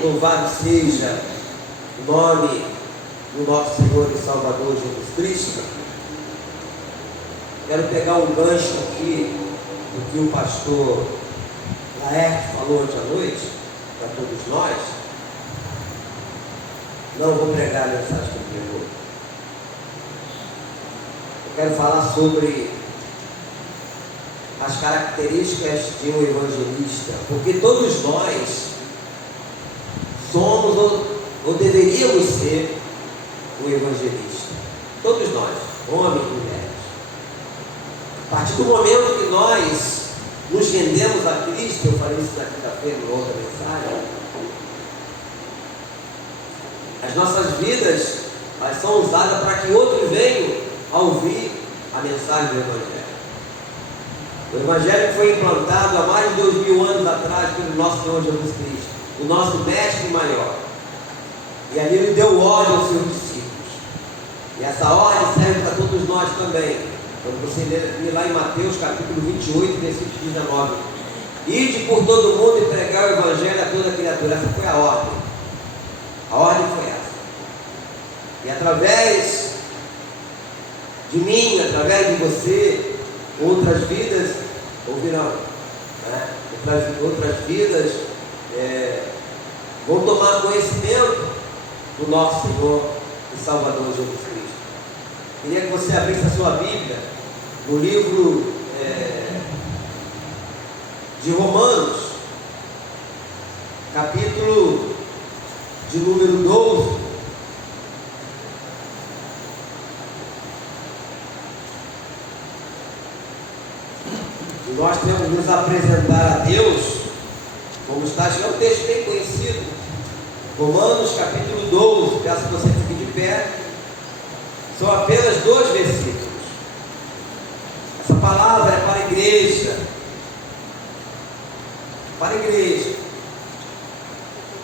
Louvado seja o nome do nosso Senhor e Salvador Jesus Cristo. Quero pegar um gancho aqui do que o pastor Laerte falou ontem à noite, para todos nós. Não vou pregar a mensagem que ele pregou. Eu quero falar sobre as características de um evangelista, porque todos nós somos ou deveríamos ser um evangelista. Todos nós, homens e mulheres. A partir do momento que nós nos rendemos a Cristo, eu falei isso na quinta-feira em outra mensagem, as nossas vidas elas são usadas para que outros venham a ouvir a mensagem do Evangelho. O Evangelho foi implantado há mais de 2000 anos atrás pelo nosso Senhor Jesus Cristo, o nosso mestre maior. E ali ele deu ordem aos seus discípulos. E essa ordem serve para todos nós também. Quando você ler lá em Mateus capítulo 28, versículo 19. Ide por todo mundo e pregar o Evangelho a toda criatura. Essa foi a ordem. A ordem foi essa. E através de mim, através de você, outras vidas ouvirão, né? Outras vidas vão tomar conhecimento do nosso Senhor e Salvador Jesus Cristo. Queria que você abrisse a sua Bíblia no livro de Romanos, capítulo de número 12. Nós temos que nos apresentar a Deus, como está escrito, é um texto bem conhecido, Romanos capítulo 12, peço que você fique de pé, são apenas 2 versículos. Essa palavra é para a igreja,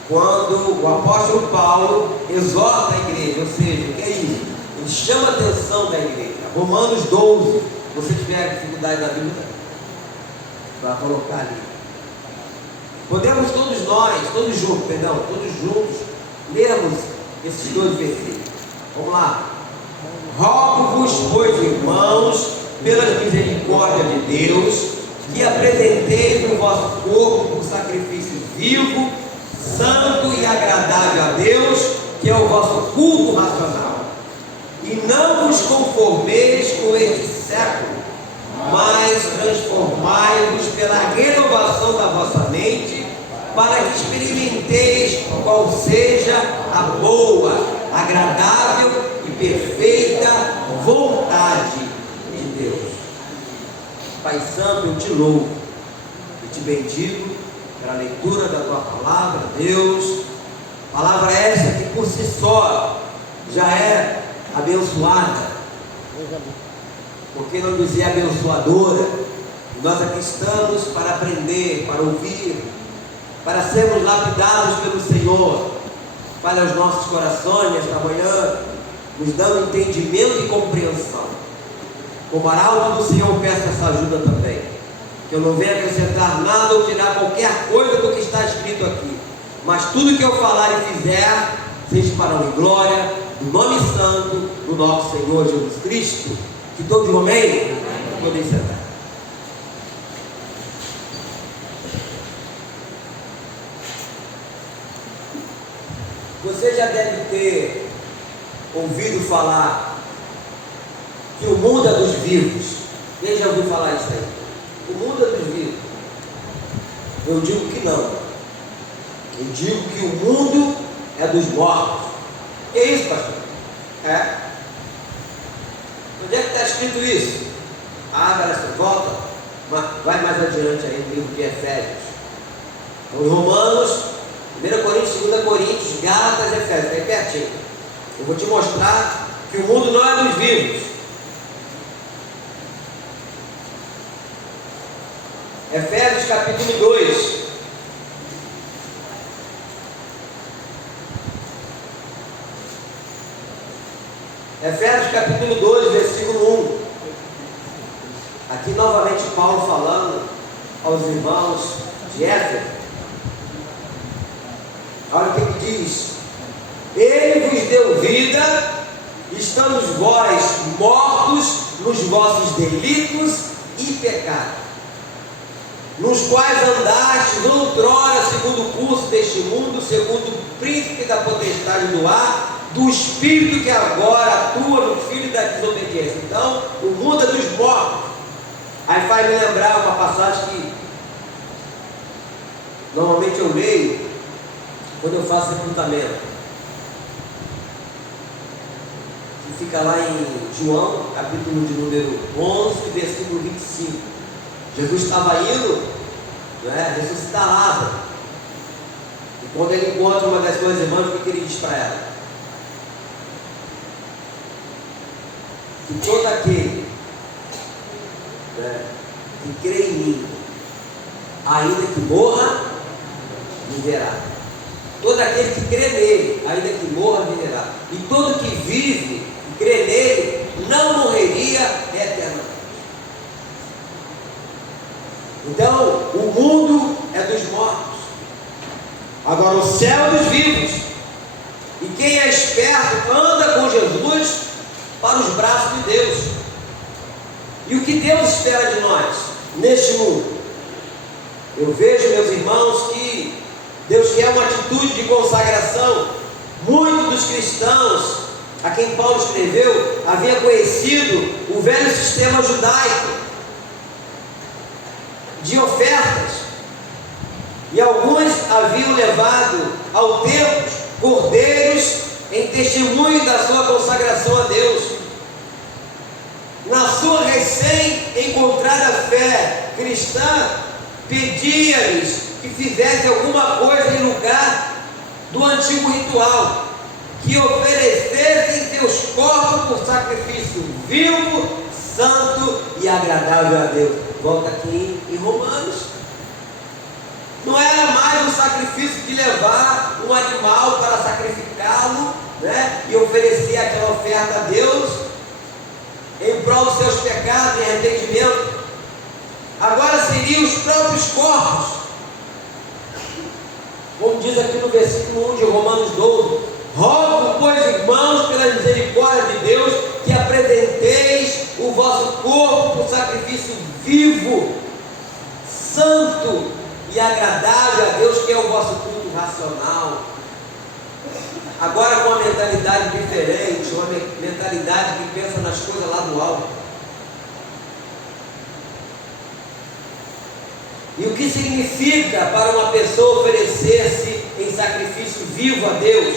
quando o apóstolo Paulo exorta a igreja, ou seja, o que é isso? Ele chama a atenção da igreja. Romanos 12, se você tiver dificuldade na Bíblia, para colocar ali. Podemos todos juntos, lermos esses 2 versículos. Vamos lá. Rogo-vos, pois, irmãos, pelas misericórdias de Deus, que apresenteis o vosso corpo por sacrifício vivo, santo e agradável a Deus, que é o vosso culto racional. E não vos conformeis com este século, mas transformai-vos pela renovação da vossa mente, para que experimenteis qual seja a boa, agradável e perfeita vontade de Deus. Pai Santo, eu te louvo e te bendigo pela leitura da tua palavra, Deus. Palavra essa que por si só já é abençoada, porque não dizer abençoadora. Nós aqui estamos para aprender, para ouvir, para sermos lapidados pelo Senhor. Fale aos nossos corações esta manhã, nos dando entendimento e compreensão. Como arauto do Senhor, peço essa ajuda também, que eu não venha acrescentar nada ou tirar qualquer coisa do que está escrito aqui, mas tudo que eu falar e fizer seja para a glória do nome santo do nosso Senhor Jesus Cristo. Que todos amém? Podem sentar. Você já deve ter ouvido falar que o mundo é dos vivos. Quem já ouviu falar isso aí? O mundo é dos vivos. Eu digo que não. Eu digo que o mundo é dos mortos. Que é isso, pastor? Onde é que está escrito isso? Galera, volta, vai mais adiante aí no livro de Efésios. Então, em Romanos, 1 Coríntios, 2 Coríntios, Gálatas e Efésios, está aí pertinho. Eu vou te mostrar que o mundo não é dos vivos. Efésios capítulo 2. Efésios capítulo 2, versículo 1. Aqui novamente Paulo falando aos irmãos de Éfeso. Olha o que diz: Ele vos deu vida, estando vós mortos nos vossos delitos e pecados, nos quais andastes outrora segundo o curso deste mundo, segundo o príncipe da potestade do ar, do espírito que agora atua no filho da desobediência. Então, o mundo é dos mortos. Aí faz me lembrar uma passagem que normalmente eu leio quando eu faço sepultamento, que fica lá em João, capítulo de número 11, versículo 25. Jesus estava indo, ressuscitar Lázaro. E quando ele encontra uma das suas irmãs, o que ele diz para ela? Que todo aquele que crê em mim, ainda que morra, viverá. Todo aquele que crê nele, ainda que morra, viverá. E todo que vive e crê nele, não morreria eternamente. Então, o mundo é dos mortos, agora o céu é dos vivos. E quem é esperto anda com Jesus para os braços de Deus. E o que Deus espera de nós neste mundo? Eu vejo, meus irmãos, que Deus quer uma atitude de consagração. Muitos dos cristãos a quem Paulo escreveu havia conhecido o velho sistema judaico de ofertas, e alguns haviam levado ao templo cordeiros em testemunho da sua consagração a Deus. Na sua recém-encontrada fé cristã, pedia-lhes que fizessem alguma coisa em lugar do antigo ritual, que oferecessem seus corpos por sacrifício vivo, santo e agradável a Deus. Volta aqui em Romanos. Não era mais um sacrifício de levar um animal para sacrificá-lo, e oferecer aquela oferta a Deus em prol dos seus pecados e arrependimento. Agora seriam os próprios corpos, como diz aqui no versículo 1 de Romanos 12: Rogo, pois, irmãos, pela misericórdia de Deus, que apresenteis o vosso corpo por sacrifício vivo, santo e agradável a Deus, que é o vosso culto racional. Agora com uma mentalidade diferente, uma mentalidade que pensa nas coisas lá do alto. E o que significa para uma pessoa oferecer-se em sacrifício vivo a Deus?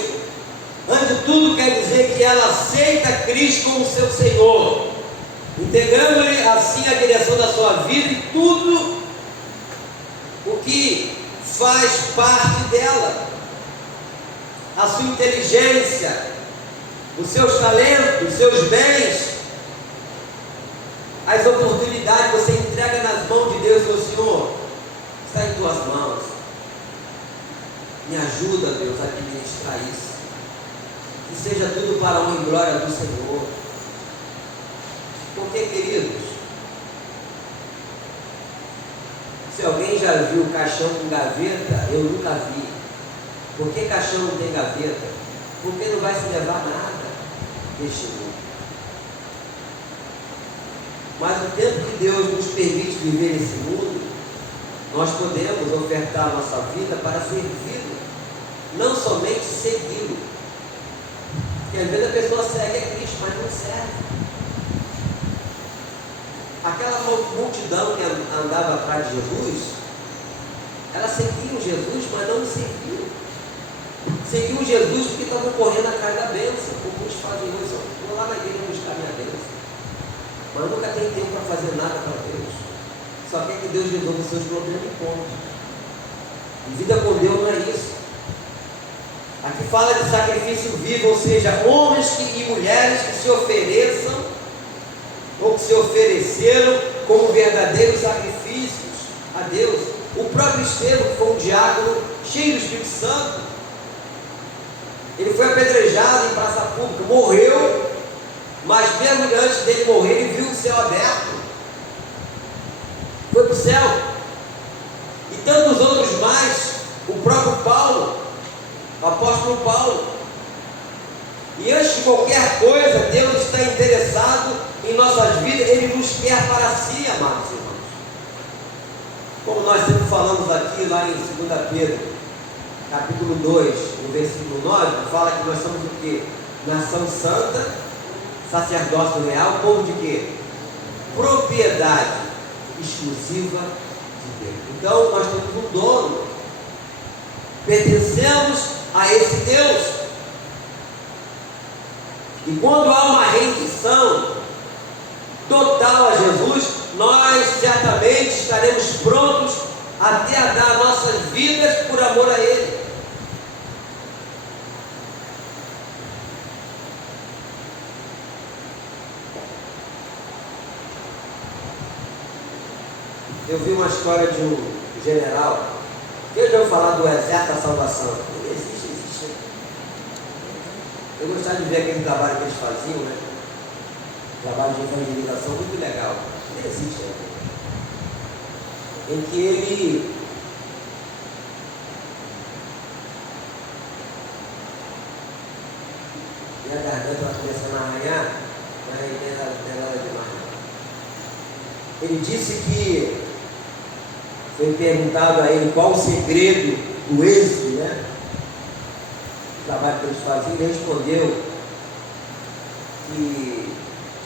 Antes de tudo, quer dizer que ela aceita Cristo como seu Senhor, integrando-lhe assim a direção da sua vida e tudo o que faz parte dela, a sua inteligência, os seus talentos, os seus bens, as oportunidades. Você entrega nas mãos de Deus, meu Senhor, está em tuas mãos, me ajuda, Deus, a administrar isso, que seja tudo para a honra e glória do Senhor. Porque, queridos, se alguém já viu caixão com gaveta, eu nunca vi. Por que caixão não tem gaveta? Porque não vai se levar nada deste mundo. Mas o tempo que Deus nos permite viver nesse mundo, nós podemos ofertar a nossa vida para servi-lo, não somente segui-lo. Porque às vezes a pessoa segue a Cristo, mas não serve. Aquela multidão que andava atrás de Jesus, ela seguiu Jesus, mas não serviu. Seguiu Jesus porque estavam correndo atrás da bênção, como muitos fazem hoje. Vou lá na igreja buscar minha bênção, mas nunca tem tempo para fazer nada para Deus. Só quer que Deus resolva os seus problemas e ponto. E vida com Deus não é isso. Aqui fala de sacrifício vivo, ou seja, homens e mulheres que se ofereçam, ou que se ofereceram como verdadeiros sacrifícios a Deus. O próprio Estevão, que foi um diácono cheio do Espírito Santo, ele foi apedrejado em praça pública, morreu, mas mesmo antes dele morrer, ele viu o céu aberto, foi para o céu. E tantos outros mais, o próprio Paulo, o apóstolo Paulo. E antes de qualquer coisa, Deus está interessado em nossas vidas, Ele nos quer para si, amados irmãos. Como nós sempre falamos aqui, lá em 2 Pedro, capítulo 2, no versículo 9, fala que nós somos o quê? Nação santa, sacerdócio real, povo de quê? Propriedade exclusiva de Deus. Então nós temos um dono, pertencemos a esse Deus. E quando há uma rendição total a Jesus, nós certamente estaremos prontos até a dar nossas vidas por amor a Ele. Eu vi uma história de um general. Quem já ouviu falar do Exército da Salvação? Existe. Eu gostava de ver aquele trabalho que eles faziam, né? Trabalho de evangelização muito legal. Ele existe, né? Em que ele minha garganta está começando a arranhar, mas aí tem nada demais. Ele disse que foi perguntado a ele qual o segredo do êxito, né? O trabalho que eles faziam, ele respondeu que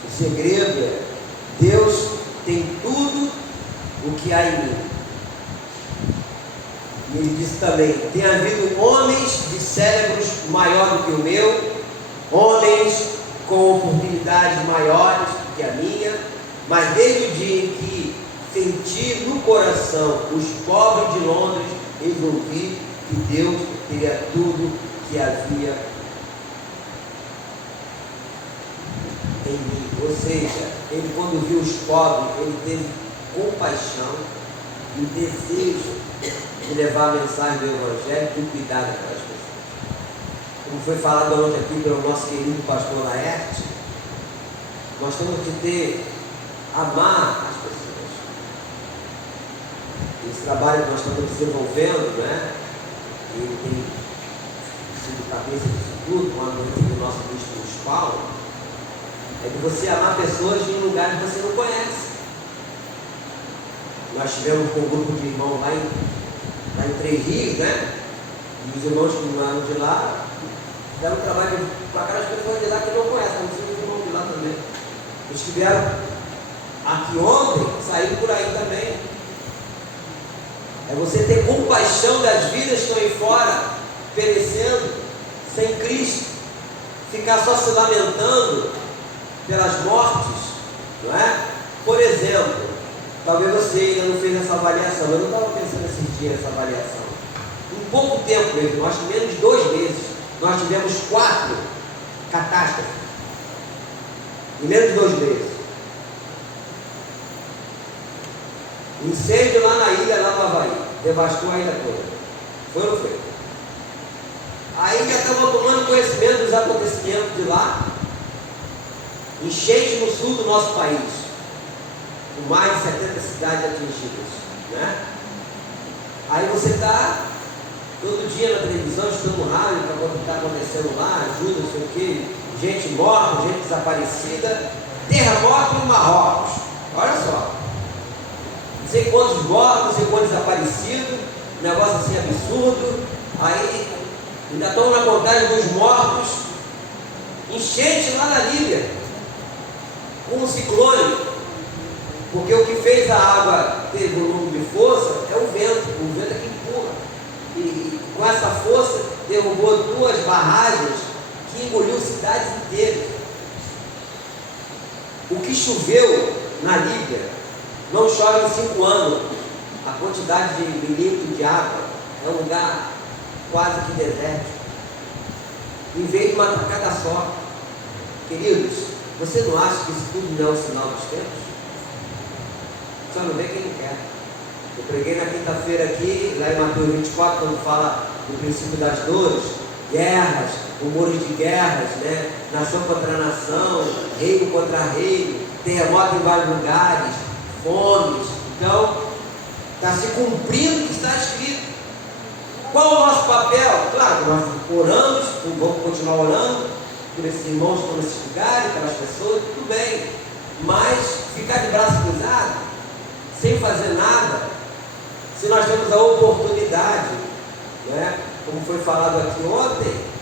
o segredo é: Deus tem tudo o que há em mim. E ele disse também: tem havido homens de cérebros maior do que o meu, homens com oportunidades maiores do que a minha, mas desde o dia em que senti no coração os pobres de Londres, resolvi que Deus teria tudo que havia em mim. Ou seja, ele, quando viu os pobres, ele teve compaixão e o desejo de levar a mensagem do Evangelho e cuidar daquelas pessoas. Como foi falado ontem aqui pelo nosso querido pastor Laerte, nós temos que amar as pessoas. Esse trabalho que nós estamos desenvolvendo, né? Ele tem sido cabeça disso tudo, com a anuência do nosso bispo Paulo, é de você amar pessoas em lugares que você não conhece. Nós tivemos com um grupo de irmãos lá em Três Rios, né? E os irmãos que não eram de lá fizeram um trabalho com aquelas pessoas de lá que não conhecem, não precisam de irmãos de lá também. Eles estiveram aqui ontem, saíram por aí também. É você ter compaixão das vidas que estão aí fora, perecendo, sem Cristo, ficar só se lamentando pelas mortes, não é? Por exemplo, talvez você ainda não fez essa avaliação. Eu não estava pensando esses dias nessa avaliação. Em pouco tempo mesmo, acho que menos de 2 meses, nós tivemos 4 catástrofes. Em menos de 2 meses. Incêndio lá na ilha, lá no Havaí, devastou a ilha toda. Foi ou não foi? Aí já estava tomando conhecimento dos acontecimentos de lá. Enchente no sul do nosso país, com mais de 70 cidades atingidas, né? Aí você está todo dia na televisão, escutando rádio, o que está acontecendo lá, ajuda, não sei o quê, gente morta, gente desaparecida, terremoto no Marrocos, olha só. Não sei quantos mortos, não sei quantos desaparecidos, um negócio assim absurdo. Aí ainda estão na contagem dos mortos. Enchente lá na Líbia, com um ciclone, porque o que fez a água ter volume de força é o vento é que empurra. E com essa força derrubou 2 barragens que engoliu cidades inteiras. O que choveu na Líbia não chove em 5 anos. A quantidade de milímetros de água é um lugar quase que desértico. E veio de uma tacada só. Queridos, você não acha que isso tudo não é um sinal dos tempos? Só não vê quem não quer. Eu preguei na quinta-feira aqui, lá em Mateus 24, quando fala do princípio das dores, guerras, rumores de guerras, né? Nação contra nação, reino contra reino, terremoto em vários lugares, fomes. Então, está se cumprindo o que está escrito. Qual o nosso papel? Claro que nós oramos, vamos continuar orando por esses irmãos que estão nesses lugares, pelas pessoas, tudo bem. Mas ficar de braço cruzado, sem fazer nada, se nós temos a oportunidade, né? Como foi falado aqui ontem,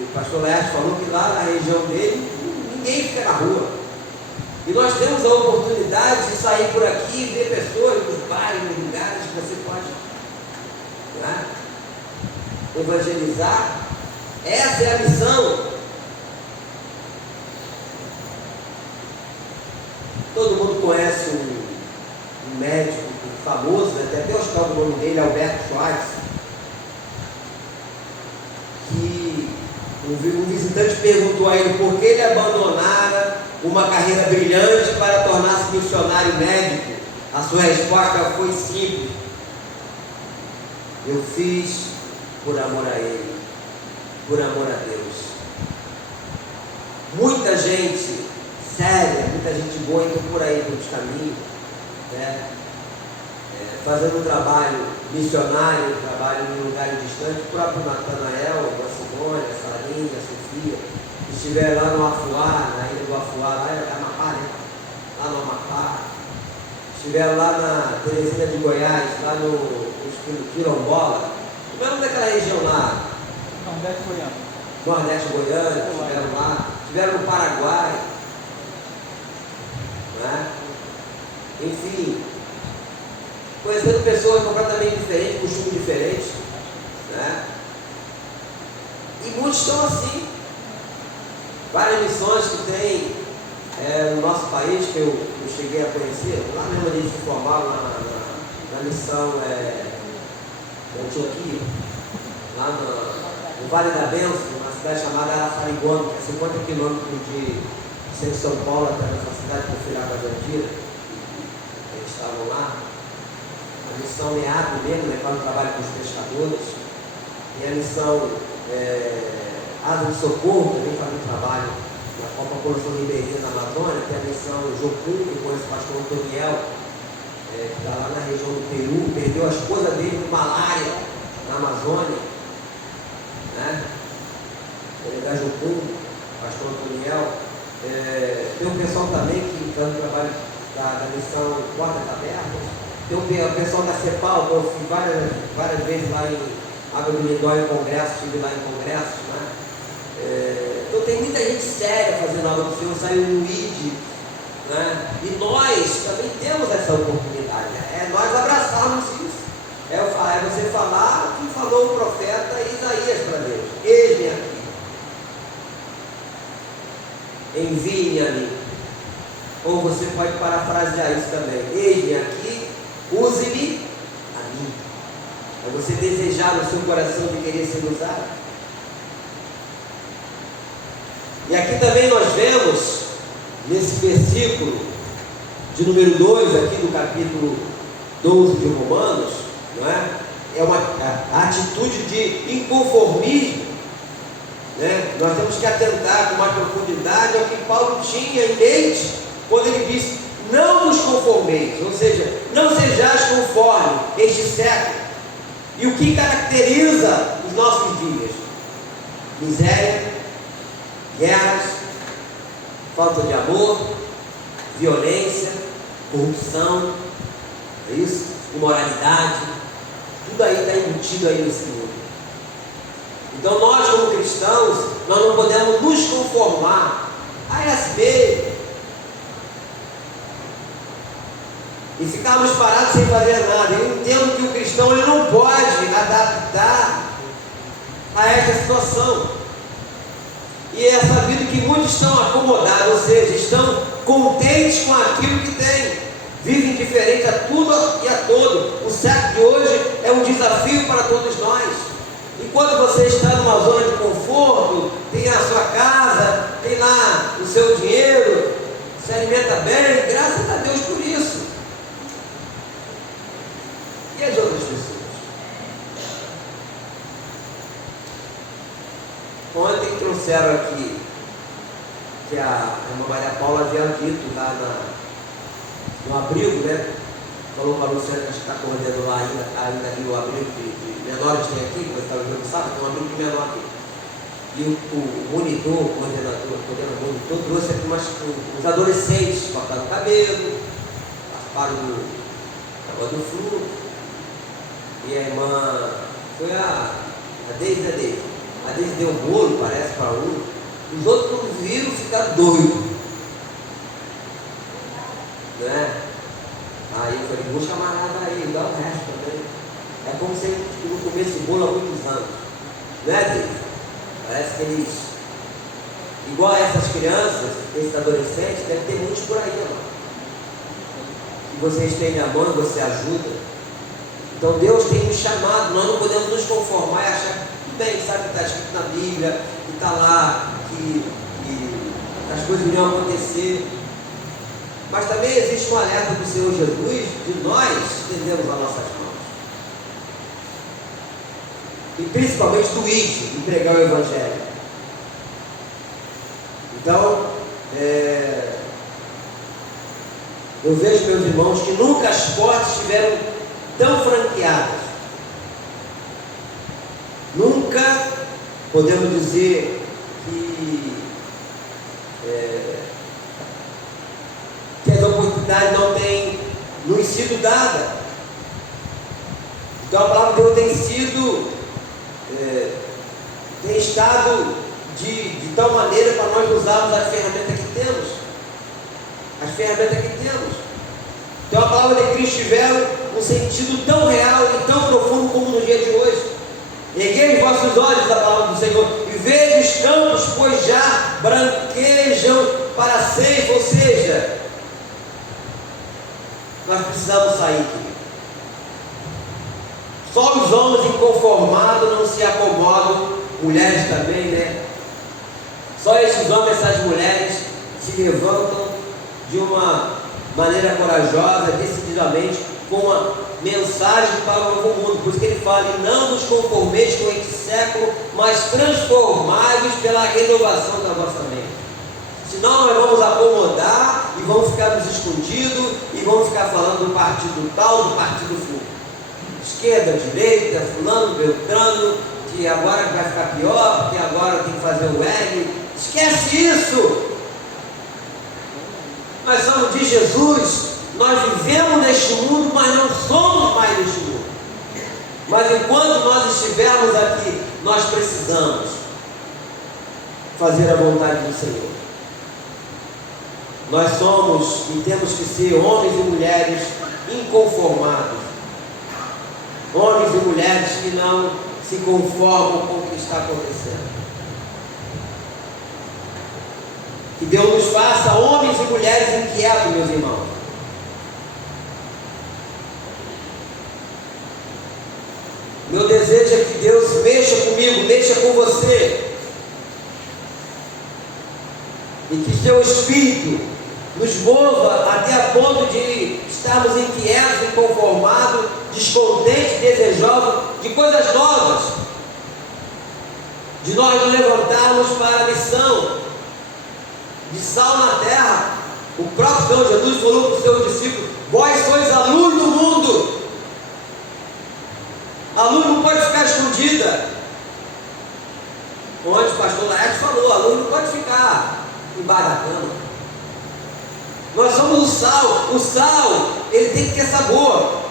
o pastor Laerte falou que lá na região dele, ninguém fica na rua. E nós temos a oportunidade de sair por aqui e ver pessoas nos bairros, nos lugares que você pode, né, evangelizar. Essa é a missão. Todo mundo conhece um médico famoso, né? Tem até o hospital do nome dele, Alberto Schwartz, que um visitante perguntou a ele por que ele abandonara uma carreira brilhante para tornar-se missionário médico. A sua resposta foi simples: eu fiz por amor a Ele, por amor a Deus. Muita gente séria, muita gente boa indo por aí pelos caminhos, né? Fazendo um trabalho missionário, um trabalho em lugares distantes. O próprio Natanael, a Simone, a Sarinha, a Sofia, estiver lá no Afuá, na ilha do Afuá, lá é Amapá, né? Lá no Amapá, estiver lá na Teresina de Goiás, lá no Quilombola, como é o nome daquela região lá? Nordeste Goiano. Nordeste Goiano, estiveram lá, estiveram no Paraguai, né? Enfim, conhecendo pessoas completamente diferentes, costumes diferentes, né? E muitos estão assim. Várias missões que tem no nosso país, que eu cheguei a conhecer, lá mesmo eles se formaram na missão da Antioquia, lá no Vale da Bênção, uma cidade chamada Araçariguama, que é 50 quilômetros de São Paulo, até nessa cidade que eu fui lá com a Jandira, eles estavam lá. A missão MEAP mesmo, né, faz o trabalho com os pescadores, e a missão Asa de Socorro também faz um trabalho na Copa População Ribeirinha na Amazônia, tem a missão Jocum, que conhece o pastor Antoniel, que está lá na região do Peru, perdeu a esposa dele com malária na Amazônia, né? Ele é da Jocum, pastor Antoniel. Tem um pessoal também que faz o trabalho da missão Portas Abertas. Tem o pessoal da CEPAL, que eu fui várias vezes lá em Água do Lindó em congresso, estive lá em congressos, né? Então tem muita gente séria fazendo a obra do Senhor, saiu no ID, né? E nós também temos essa oportunidade, né? Nós abraçarmos isso. É você falar o que falou o profeta Isaías para Deus: eis-me aqui, envie-me a mim. Ou você pode parafrasear isso também: eis-me aqui, use-me a mim. É você desejar no seu coração de querer ser usado. E aqui também nós vemos, nesse versículo de número 2, aqui do capítulo 12 de Romanos, não é? É uma atitude de inconformismo, né? Nós temos que atentar com mais profundidade ao que Paulo tinha em mente quando ele disse: não vos conformeis, ou seja, não sejais conforme este século. E o que caracteriza os nossos dias? Miséria, guerras, falta de amor, violência, corrupção, é isso? Imoralidade, tudo aí está embutido aí nesse mundo. Então nós, como cristãos, nós não podemos nos conformar a esse meio e ficarmos parados sem fazer nada. Eu entendo que o cristão ele não pode adaptar a esta situação. E é sabido que muitos estão acomodados, ou seja, estão contentes com aquilo que têm, vivem indiferente a tudo e a todo. O século de hoje é um desafio para todos nós. Enquanto você está numa zona de conforto, tem a sua casa, tem lá o seu dinheiro, se alimenta bem, graças a Deus por isso. E as outras pessoas? Ontem trouxeram aqui que a irmã Maria Paula havia dito lá no abrigo, né? Falou para a Luciana que está coordenando lá ainda ali o abrigo de menores tem aqui, que você está vendo, sabe? Tem um amigo menor aqui. E o monitor, o monitor trouxe aqui uns adolescentes, cortaram o cabelo, participaram do fruto. E a irmã foi a Deise. A Deise deu um bolo, parece, para um. Os outros, quando viram, ficaram doidos. Né? Aí eu falei, vou chamar ela aí, dá o resto também. É como se ele não comesse esse bolo há muitos anos. Não é, Deise? Parece que eles, igual a essas crianças, esses adolescentes, deve ter muitos por aí, irmão. E você estende a mão, você ajuda. Então Deus tem nos chamado, nós não podemos nos conformar e achar que tudo bem, sabe que está escrito na Bíblia, que está lá, que as coisas iriam acontecer. Mas também existe um alerta do Senhor Jesus de nós estendermos as nossas mãos. E principalmente do id, de pregar o Evangelho. Então, eu vejo, meus irmãos, que nunca as portas estiveram tão franqueadas. Nunca podemos dizer que as oportunidades não têm nos sido dadas. Então a palavra de Deus tem estado de tal maneira para nós usarmos as ferramentas que temos. As ferramentas que temos. Então a palavra de Cristo tiveram um sentido tão real e tão profundo como no dia de hoje. Erguei os vossos olhos, a palavra do Senhor, e veja os campos, pois já branquejam para a ceifa. Ou seja, nós precisamos sair, querido. Só os homens inconformados não se acomodam, mulheres também, né? Só esses homens, essas mulheres se levantam de uma maneira corajosa, decididamente, com uma mensagem para o novo mundo. Por isso que ele fala: e não vos conformeis com este século, mas transformai-vos pela renovação da vossa mente. Senão nós vamos acomodar e vamos ficar nos escondidos e vamos ficar falando do partido tal, do partido fulano. Esquerda, direita, fulano, beltrano, que agora vai ficar pior, porque agora tem que fazer o L. Esquece isso! Nós somos de Jesus, nós vivemos neste mundo, mas não somos mais deste mundo. Mas enquanto nós estivermos aqui, nós precisamos fazer a vontade do Senhor. Nós somos e temos que ser homens e mulheres inconformados. Homens e mulheres que não se conformam com o que está acontecendo. Que Deus nos faça homens e mulheres inquietos, meus irmãos. Meu desejo é que Deus mexa comigo, mexa com você. E que seu Espírito nos mova até a ponto de estarmos inquietos, inconformados, descontentes, desejosos de coisas novas. De nós nos levantarmos para a missão de sal na terra. O próprio Senhor Jesus falou para os seus discípulos: vós sois a luz do mundo. A luz não pode ficar escondida. Onde o pastor Laerte falou, a luz não pode ficar embaixo da cama. Nós somos o sal. O sal, ele tem que ter sabor.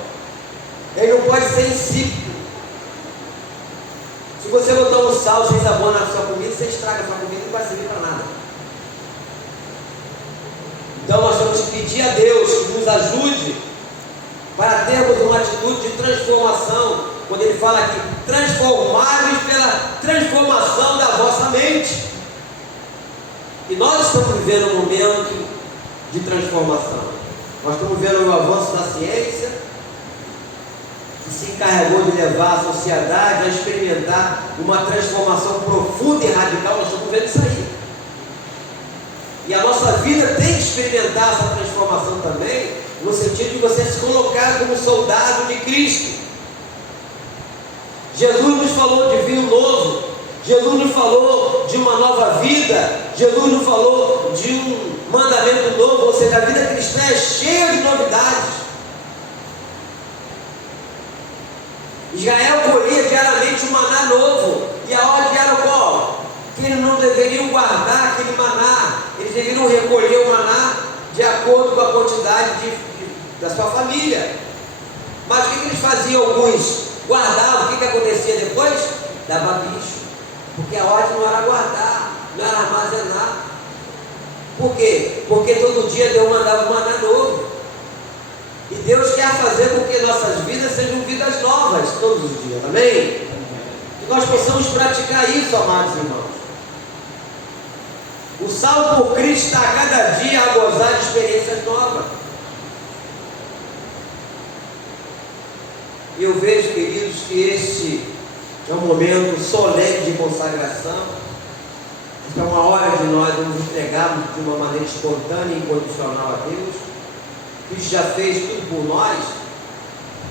Ele não pode ser insípido. Se você botar um sal sem sabor na sua comida, você estraga a sua comida e não vai servir para nada. Então nós temos que pedir a Deus que nos ajude para termos uma atitude de transformação. Quando ele fala aqui, transformai-vos pela transformação da vossa mente. E nós estamos vivendo um momento de transformação. Nós estamos vendo o avanço da ciência, que se encarregou de levar a sociedade a experimentar uma transformação profunda e radical. Nós estamos vendo isso aí. E a nossa vida tem que experimentar essa transformação também, no sentido de você se colocar como soldado de Cristo. Jesus nos falou de vinho novo, Jesus nos falou de uma nova vida, Jesus nos falou de um mandamento novo, ou seja, a vida cristã é cheia de novidades. Israel colhia diariamente um maná novo, e a ordem era qual? Que eles não deveriam guardar aquele maná, eles deveriam recolher o maná de acordo com a quantidade da sua família. Mas o que eles faziam? Alguns guardavam. O que acontecia depois? Dava bicho, porque a ordem não era guardar, não era armazenar. Por quê? Porque todo dia Deus mandava um maná novo, e Deus quer fazer com que nossas vidas sejam vidas novas todos os dias, amém? Que nós possamos praticar isso, amados irmãos. O salvo por Cristo está a cada dia a gozar de experiências novas. E eu vejo, queridos, que este é um momento solene de consagração. Esta é uma hora de nós nos entregarmos de uma maneira espontânea e incondicional a Deus. Cristo já fez tudo por nós,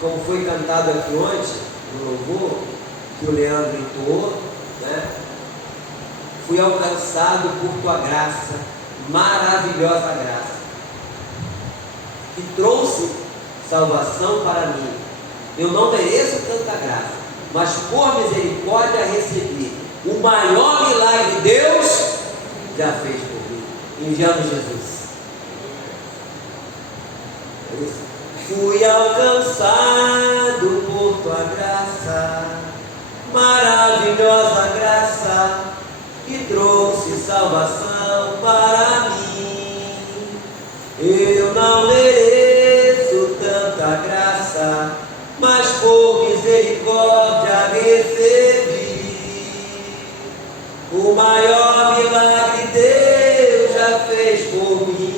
como foi cantado aqui ontem, no louvor, que o Leandro entoou, né? Fui alcançado por tua graça, maravilhosa graça, que trouxe salvação para mim. Eu não mereço tanta graça, mas por misericórdia recebi. O maior milagre de Deus já fez por mim, enviando Jesus. Fui alcançado por tua graça, maravilhosa graça, que trouxe salvação para mim. Eu não mereço tanta graça, mas por misericórdia recebi. O maior milagre Deus já fez por mim.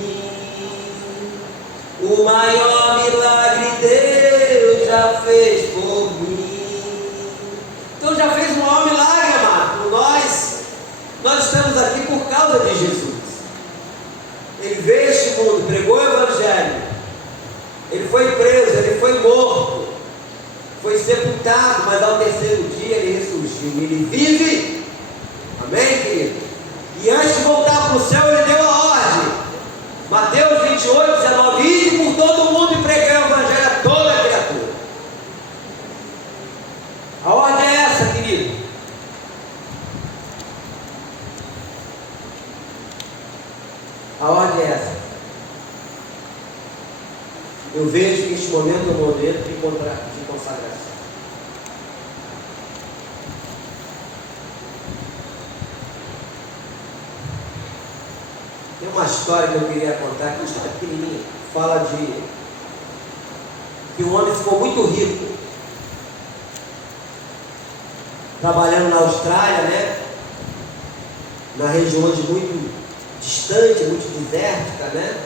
O maior milagre Deus já fez por mim. Então já fez o maior milagre, amado, por nós. Nós estamos aqui por causa de Jesus. Ele veio a este mundo, pregou o Evangelho. Ele foi preso, ele foi morto, foi sepultado, mas ao terceiro dia ele ressurgiu. Ele vive. Amém, querido? E antes de voltar para o céu, ele deu a ordem. Mateus 28, 19, ide por todo mundo e pregai o Evangelho a toda a criatura. A ordem é essa, querido. A ordem é essa. Eu vejo que este momento é um momento de consagração. Tem uma história que eu queria contar, que é uma história pequenininha. Fala de que um homem ficou muito rico, trabalhando na Austrália, né? Na regiões muito distante, muito desértica, né?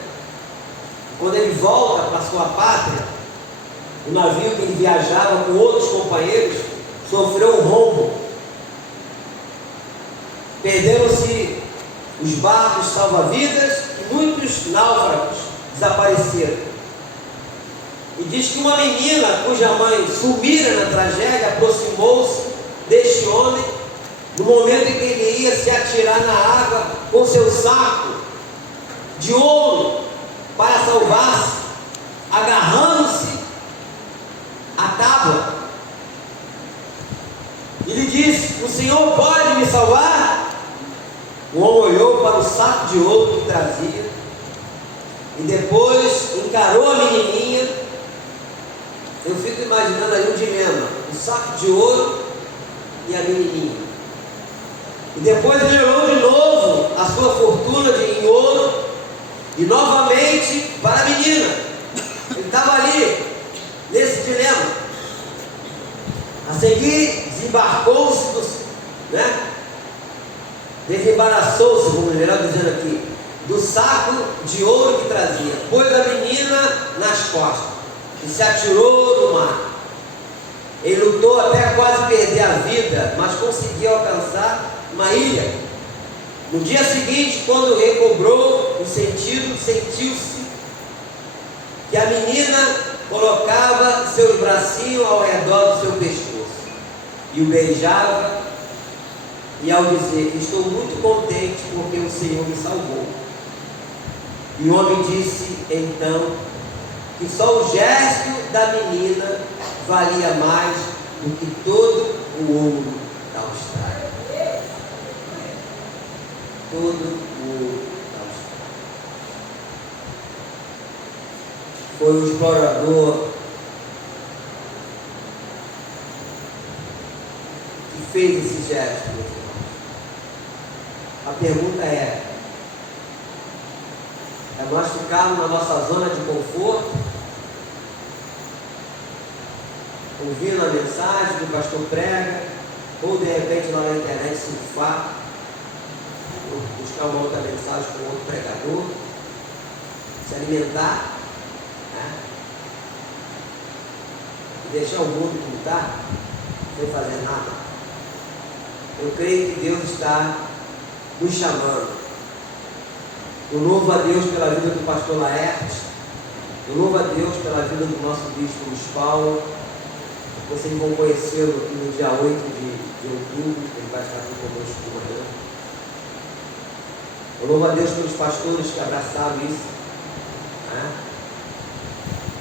Quando ele volta para sua pátria, o navio que ele viajava com outros companheiros sofreu um rombo. Perderam-se os barcos salva-vidas e muitos náufragos desapareceram. E diz que uma menina cuja mãe sumira na tragédia aproximou-se deste homem no momento em que ele ia se atirar na água com seu saco de ouro para salvar-se, agarrando-se à tábua. Ele disse: o Senhor pode me salvar? O homem olhou para o saco de ouro que trazia e depois encarou a menininha. Eu fico imaginando aí um dilema: o saco de ouro e a menininha. E depois ele olhou de novo a sua fortuna em ouro e novamente para a menina. Ele estava ali nesse dilema. A seguir desembarcou-se, né? Desembaraçou-se, vamos melhor dizendo aqui, do saco de ouro que trazia, pôs a menina nas costas e se atirou no mar. Ele lutou até quase perder a vida, mas conseguiu alcançar uma ilha. No dia seguinte, quando recobrou o sentido, sentiu-se que a menina colocava seus bracinhos ao redor do seu pescoço e o beijava. E ao dizer: estou muito contente porque o Senhor me salvou. E o homem disse então que só o gesto da menina valia mais do que todo o ouro da Austrália. Todo o ouro da Austrália. Foi um explorador que fez esse gesto, meus irmãos. A pergunta é nós ficarmos na nossa zona de conforto, ouvindo a mensagem que o pastor prega, ou de repente lá na internet surfar, ou buscar uma outra mensagem com outro pregador, se alimentar, né? E deixar o mundo como está, sem fazer nada. Eu creio que Deus está nos chamando. Eu louvo a Deus pela vida do pastor Laerte. Eu louvo a Deus pela vida do nosso bispo Luiz Paulo. Vocês vão conhecê-lo aqui no dia 8 de outubro. Ele vai estar aqui conosco de manhã. Eu louvo a Deus pelos pastores que abraçaram isso, né?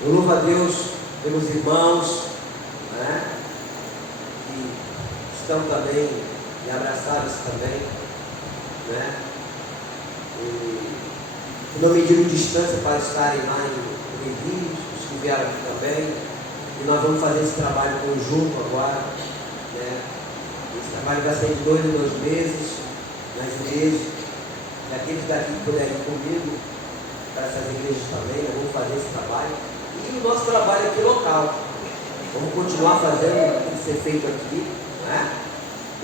Eu louvo a Deus pelos irmãos, né? Que estão também e abraçaram isso também, né? E não mediram distância para estarem lá em Levi, os que vieram aqui também. E nós vamos fazer esse trabalho conjunto agora, né? Esse trabalho vai ser de 2 em 2 meses nas igrejas. E aqueles daqui que puderem ir comigo, para essas igrejas também, nós vamos fazer esse trabalho. E o nosso trabalho aqui local. Vamos continuar fazendo o que tem que ser feito aqui, né?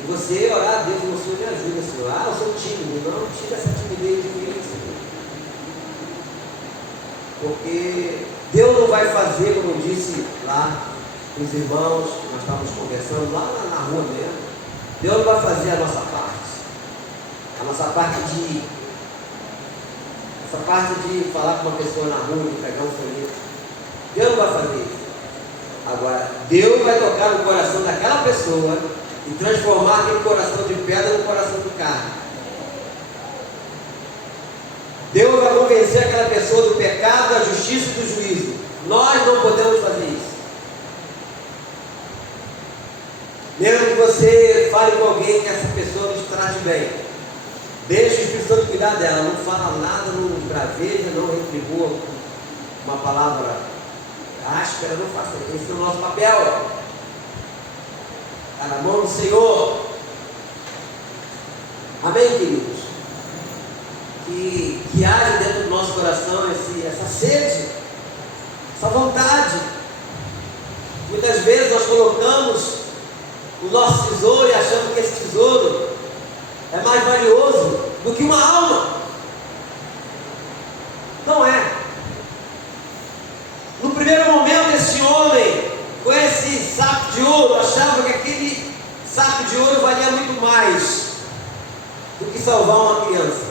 E você orar a Deus, o Senhor me ajuda, Senhor. Eu sou tímido. Não, tira essa timidez de mim, Senhor. Porque Deus não vai fazer, como eu disse lá com os irmãos, que nós estávamos conversando lá na rua mesmo. Deus não vai fazer a nossa parte. A nossa parte de falar com uma pessoa na rua, de pegar um folheto. Deus não vai fazer isso. Agora, Deus vai tocar no coração daquela pessoa e transformar aquele coração de pedra no coração de carne. Deus vai convencer aquela pessoa do pecado, da justiça e do juízo. Nós não podemos fazer isso. Mesmo que você fale com alguém que essa pessoa nos trate bem, deixe o Espírito Santo cuidar dela. Não fala nada, não braveja, não retribua uma palavra áspera, não faça isso. Esse é o nosso papel. Está na mão do Senhor. Amém, queridos? Que haja dentro do nosso coração essa sede, essa vontade. Muitas vezes nós colocamos o nosso tesouro e achamos que esse tesouro é mais valioso do que uma alma. Não é. No primeiro momento, esse homem, com esse saco de ouro, achava que aquele saco de ouro valia muito mais do que salvar uma criança.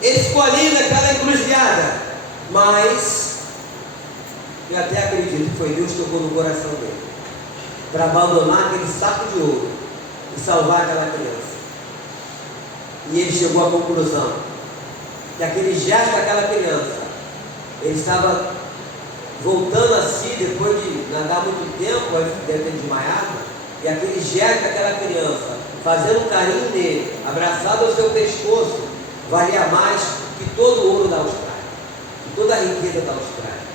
Ele ficou ali naquela encruzilhada, mas eu até acredito que foi Deus que tocou no coração dele para abandonar aquele saco de ouro e salvar aquela criança. E ele chegou à conclusão que aquele gesto daquela criança, ele estava voltando a si depois de nadar muito tempo, deve ter desmaiado, e aquele gesto daquela criança, fazendo um carinho nele, abraçado ao seu pescoço, valia mais que todo o ouro da Austrália, que toda a riqueza da Austrália.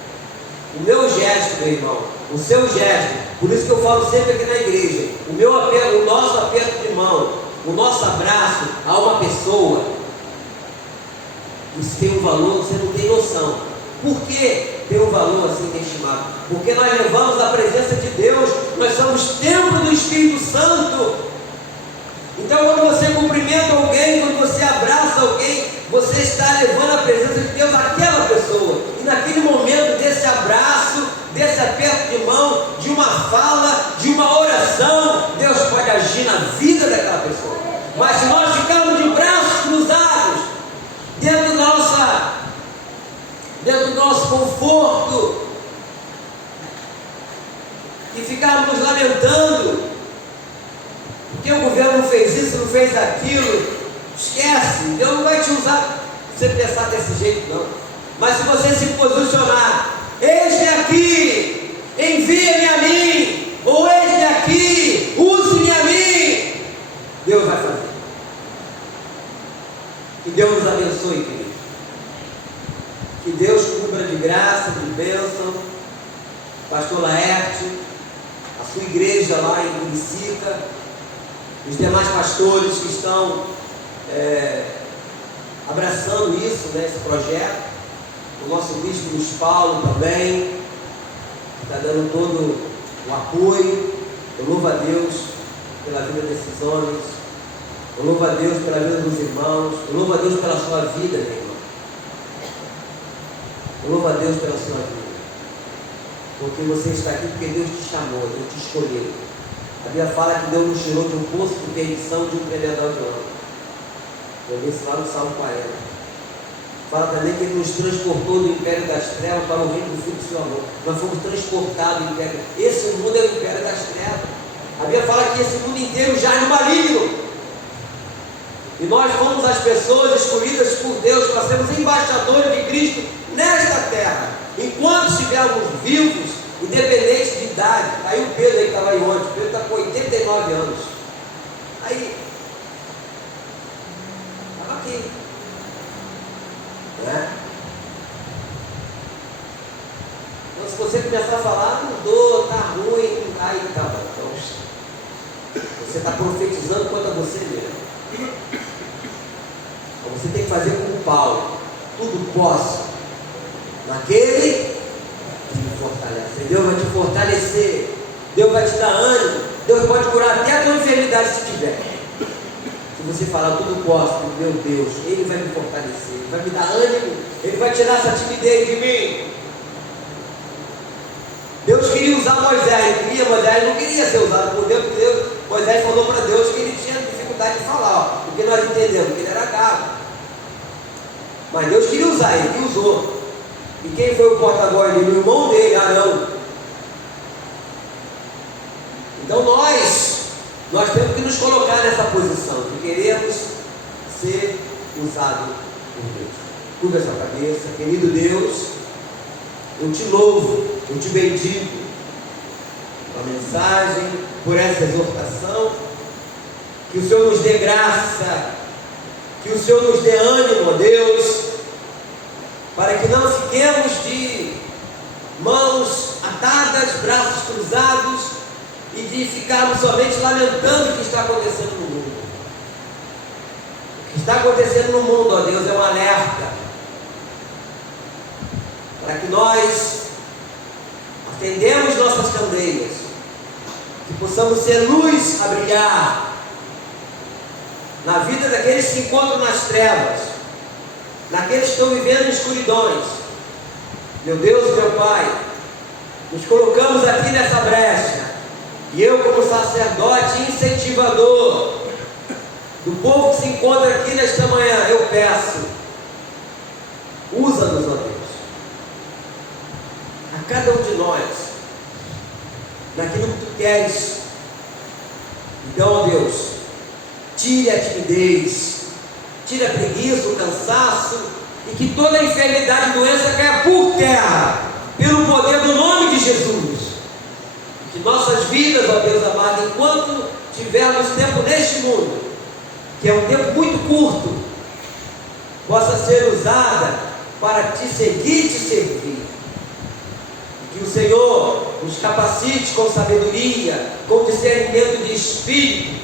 O meu gesto, meu irmão, o seu gesto, por isso que eu falo sempre aqui na igreja, o meu apelo, o nosso aperto de mão, o nosso abraço a uma pessoa, isso tem um valor, você não tem noção. Por que tem um valor assim inestimado? Porque nós levamos a presença de Deus, nós somos templo do Espírito Santo. Então, quando você cumprimenta alguém, quando você abraça alguém, você está levando a presença de Deus àquela pessoa. E naquele momento desse abraço, desse aperto de mão, de uma fala, de uma oração, Deus pode agir na vida daquela pessoa. Mas se nós ficarmos de braços cruzados, dentro do nosso conforto, e ficarmos nos lamentando, porque o governo não fez isso, não fez aquilo, esquece, Deus não vai te usar você pensar desse jeito não. Mas se você se posicionar, eis-me aqui, envia-me a mim, ou Deus vai fazer. Que Deus nos abençoe, querido. Que Deus cubra de graça, de bênção, pastor Laerte, a sua igreja lá em Curicica, os demais pastores que estão abraçando isso, né, esse projeto, o nosso bispo Luiz Paulo também, está dando todo o apoio. Eu louvo a Deus pela vida desses homens, eu louvo a Deus pela vida dos irmãos, eu louvo a Deus pela sua vida, meu irmão. Eu louvo a Deus pela sua vida, porque você está aqui porque Deus te chamou, Deus te escolheu. A Bíblia fala que Deus nos tirou de um poço de perdição, de um tremedal de ano. Eu vi isso lá no Salmo 40. Fala também que Ele nos transportou do império das trevas para o reino do Filho do seu amor. Nós fomos transportados do império. Esse mundo é o império das trevas. A Bíblia fala que esse mundo inteiro jaz no maligno. E nós fomos as pessoas escolhidas por Deus para sermos embaixadores de Cristo nesta terra. Enquanto estivermos vivos, independente de idade. Aí o Pedro aí estava aí ontem. O Pedro está com 89 anos. Aí, estava aqui. Né? Então, se você começar a falar, mudou, está ruim, aí tá bom. Então, você está profetizando quanto a você mesmo. Então, você tem que fazer como Paulo: tudo posso naquele que me fortalece. Deus vai te fortalecer, Deus vai te dar ânimo, Deus pode curar até a tua enfermidade se tiver. Se você falar tudo posso, meu Deus, Ele vai me fortalecer, Ele vai me dar ânimo, Ele vai tirar essa timidez de mim. Deus queria usar Moisés, Moisés não queria ser usado por Deus, porque Moisés falou para Deus que ele tinha dificuldade de falar, porque nós entendemos que ele era gago. Mas Deus queria usar ele, e usou. E quem foi o porta-voz dele? O irmão dele, Arão. Então nós temos que nos colocar nessa posição de queremos ser usados por Deus. Curva essa cabeça, querido Deus, eu te louvo, eu te bendigo pela mensagem, por essa exortação. Que o Senhor nos dê graça, que o Senhor nos dê ânimo, ó Deus, para que não fiquemos de mãos atadas, braços cruzados, e de ficarmos somente lamentando o que está acontecendo no mundo. O que está acontecendo no mundo, ó Deus, é um alerta para que nós acendemos nossas candeias, que possamos ser luz a brilhar na vida daqueles que se encontram nas trevas, naqueles que estão vivendo em escuridões. Meu Deus e meu Pai, nos colocamos aqui nessa brecha, e eu, como sacerdote incentivador do povo que se encontra aqui nesta manhã, eu peço, usa-nos, ó Deus, a cada um de nós, naquilo que Tu queres. Então, ó Deus, tire a timidez, tire a preguiça, o cansaço, e que toda a enfermidade e doença caia por terra, pelo poder do nome de Jesus. Que nossas vidas, ó Deus amado, enquanto tivermos tempo neste mundo, que é um tempo muito curto, possa ser usada para Te seguir e Te servir. E que o Senhor nos capacite com sabedoria, com discernimento de espírito.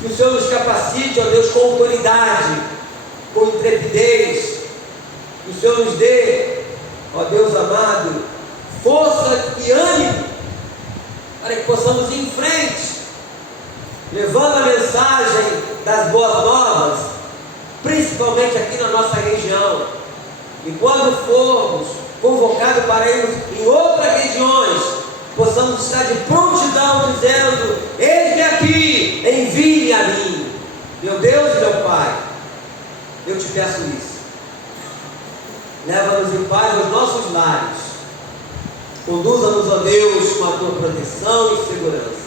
Que o Senhor nos capacite, ó Deus, com autoridade, com intrepidez. Que o Senhor nos dê, ó Deus amado, força e ânimo, para que possamos ir em frente, levando a mensagem das boas novas, principalmente aqui na nossa região. E quando formos convocados para irmos em outras regiões, possamos estar de prontidão, dizendo: eis-me aqui, envie-me a mim. Meu Deus e meu Pai, eu Te peço isso. Leva-nos em paz aos nossos lares. Conduza-nos, ó Deus, com a Tua proteção e segurança.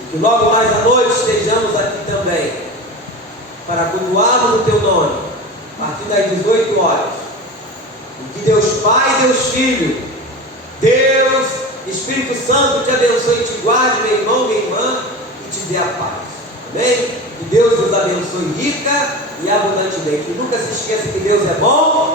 E que logo mais à noite estejamos aqui também, para cultuarmos o Teu nome, a partir das 18 horas. E que Deus Pai, Deus Filho, Deus Espírito Santo te abençoe e te guarde, meu irmão, minha irmã, e te dê a paz. Amém? Que Deus nos abençoe rica e abundantemente. E nunca se esqueça que Deus é bom